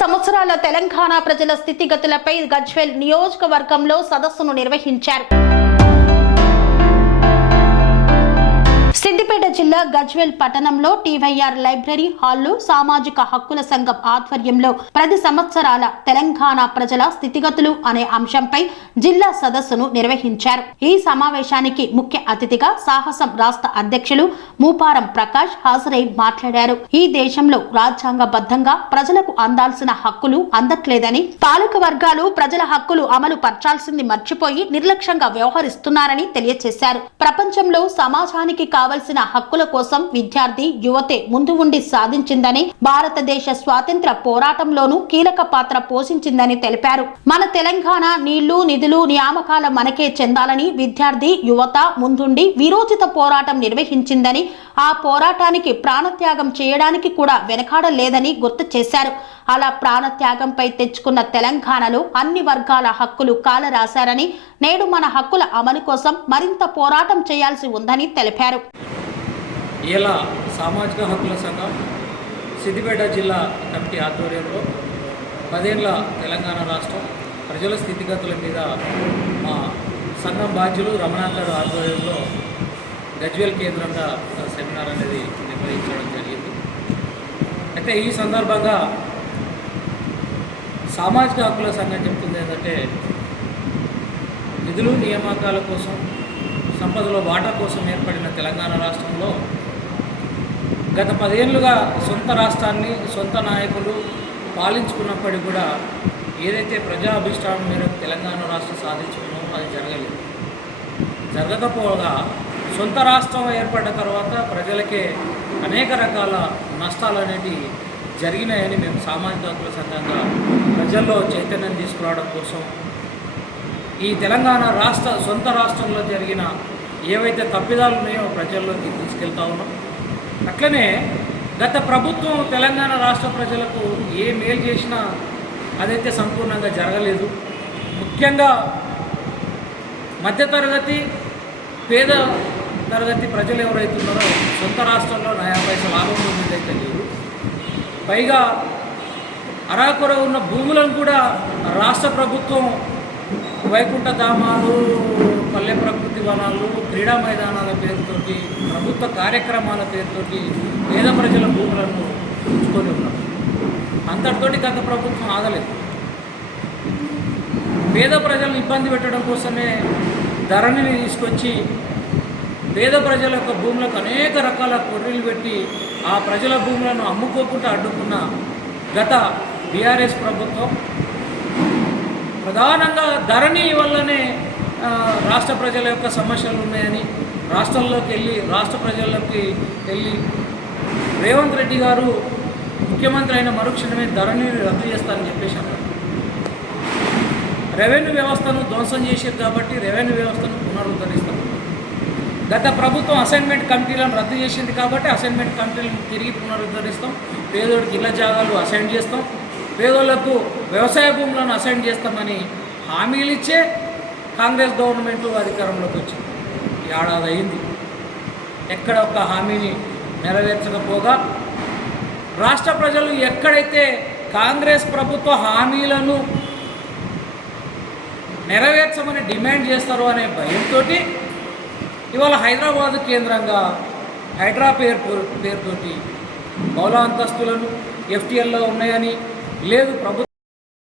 సంవత్సరాల తెలంగాణ ప్రజల స్థితిగతులపై గజ్వేల్ నియోజకవర్గంలో సదస్సును నిర్వహించారు. సిద్దిపేట జిల్లా గజ్వేల్ పట్టణంలో టీవైఆర్ లైబ్రరీ హాల్లో సామాజిక హక్కుల సంఘం ఆధ్వర్యంలో 10 సంవత్సరాల తెలంగాణ ప్రజల స్థితిగతులు అనే అంశంపై జిల్లా సదస్సును నిర్వహించారు. ఈ సమావేశానికి ముఖ్య అతిథిగా సాహసం రాష్ట్ర అధ్యక్షులు మూపారం ప్రకాష్ హాజరై మాట్లాడారు. ఈ దేశంలో రాజ్యాంగబద్ధంగా ప్రజలకు అందాల్సిన హక్కులు అందట్లేదని, పాలక వర్గాలు ప్రజల హక్కులు అమలు పర్చాల్సింది మర్చిపోయి నిర్లక్ష్యంగా వ్యవహరిస్తున్నారని తెలియజేశారు. ప్రపంచంలో సమాజానికి కావలసిన హక్కుల కోసం విద్యార్థి యువతే ముందు ఉండి సాధించిందని, భారతదేశ స్వాతంత్ర పోరాటంలోనూ కీలక పాత్ర పోషించిందని తెలిపారు. మన తెలంగాణ నీళ్లు నిధులు నియామకాల మనకే చెందాలని విద్యార్థి యువత ముందుండి వీరోచిత పోరాటం నిర్వహించిందని, ఆ పోరాటానికి ప్రాణత్యాగం చేయడానికి కూడా వెనకాడలేదని గుర్తు చేశారు. అలా ప్రాణత్యాగంపై తెచ్చుకున్న తెలంగాణలో అన్ని వర్గాల హక్కులు కాలరాశారని, నేడు మన హక్కుల అమలు కోసం మరింత పోరాటం చేయాల్సి ఉందని తెలిపారు. ఇలా సామాజిక హక్కుల సంఘం సిద్దిపేట జిల్లా కమిటీ ఆధ్వర్యంలో 10 ఏళ్ల తెలంగాణ రాష్ట్రం ప్రజల స్థితిగతుల మీద మా సంఘం బాధ్యులు రమణాథ్ గారు ఆధ్వర్యంలో గజ్వేల్ కేంద్రంగా సెమినార్ అనేది నిర్వహించడం జరిగింది. అయితే ఈ సందర్భంగా సామాజిక హక్కుల సంఘం చెప్తుంది ఏంటంటే, నిధులు నియామకాల కోసం సంపదలో వాటా కోసం ఏర్పడిన తెలంగాణ రాష్ట్రంలో గత 10 ఏళ్లుగా సొంత రాష్ట్రాన్ని సొంత నాయకులు పాలించుకున్నప్పటికీ కూడా ఏదైతే ప్రజా అభిష్టానం మేరకు తెలంగాణ రాష్ట్రం సాధించుకున్నామో అది జరగలేదు. జరగకపోగా సొంత రాష్ట్రం ఏర్పడిన తర్వాత ప్రజలకే అనేక రకాల నష్టాలు అనేవి జరిగినాయని మేము సామాజిక హక్కుల సంఘంగా ప్రజల్లో చైతన్యం తీసుకురావడం కోసం ఈ తెలంగాణ సొంత రాష్ట్రంలో జరిగిన ఏవైతే తప్పిదాలు ఉన్నాయో ప్రజల్లోకి తీసుకెళ్తా ఉన్నాం. అట్లనే గత ప్రభుత్వం తెలంగాణ రాష్ట్ర ప్రజలకు ఏ మేలు చేసినా అదైతే సంపూర్ణంగా జరగలేదు. ముఖ్యంగా మధ్యతరగతి పేద తరగతి ప్రజలు ఎవరైతున్నారో సొంత రాష్ట్రంలో 90 పైసల లాభం అయితే లేదు. పైగా అరాకొర ఉన్న భూములను కూడా రాష్ట్ర ప్రభుత్వం వైకుంఠ ధామాలు, పల్లె ప్రకృతి వనాలు, క్రీడా మైదానాల పేరుతోటి, ప్రభుత్వ కార్యక్రమాల పేరుతోటి పేద ప్రజల భూములను ఉంచుకొని ఉన్నాం. అంతటితోటి గత ప్రభుత్వం ఆగలేదు. పేద ప్రజలను ఇబ్బంది పెట్టడం కోసమే ధరణిని తీసుకొచ్చి పేద ప్రజల యొక్క భూములకు అనేక రకాల కొర్రీలు పెట్టి ఆ ప్రజల భూములను అమ్ముకోకుండా అడ్డుకున్న గత బీఆర్ఎస్ ప్రభుత్వం ప్రధానంగా ధరణి వల్లనే రాష్ట్ర ప్రజల యొక్క సమస్యలు ఉన్నాయని రాష్ట్ర ప్రజల్లోకి వెళ్ళి రేవంత్ రెడ్డి గారు ముఖ్యమంత్రి అయిన మరుక్షణమే ధరణిని రద్దు చేస్తారని చెప్పేసి అన్నారు. రెవెన్యూ వ్యవస్థను ధ్వంసం చేశారు కాబట్టి రెవెన్యూ వ్యవస్థను పునరుద్ధరిస్తాం. గత ప్రభుత్వం అసైన్మెంట్ కమిటీలను రద్దు చేసింది కాబట్టి అసైన్మెంట్ కమిటీలను తిరిగి పునరుద్ధరిస్తాం. పేదోడికి ఇళ్ల జాగాలు అసైన్ చేస్తాం, పేదోళ్లకు వ్యవసాయ భూములను అసైన్ చేస్తామని హామీలు ఇచ్చే కాంగ్రెస్ గవర్నమెంట్ అధికారంలోకి వచ్చింది. ఏడాది అయింది, ఎక్కడ ఒక్క హామీని నెరవేర్చకపోగా రాష్ట్ర ప్రజలు ఎక్కడైతే కాంగ్రెస్ ప్రభుత్వ హామీలను నెరవేర్చమని డిమాండ్ చేస్తారో అనే భయంతో ఇవాళ హైదరాబాద్ కేంద్రంగా హైడ్రా పేరుతోటి బౌల అంతస్తులను FTLలో ఉన్నాయని, లేదు ప్రభుత్వం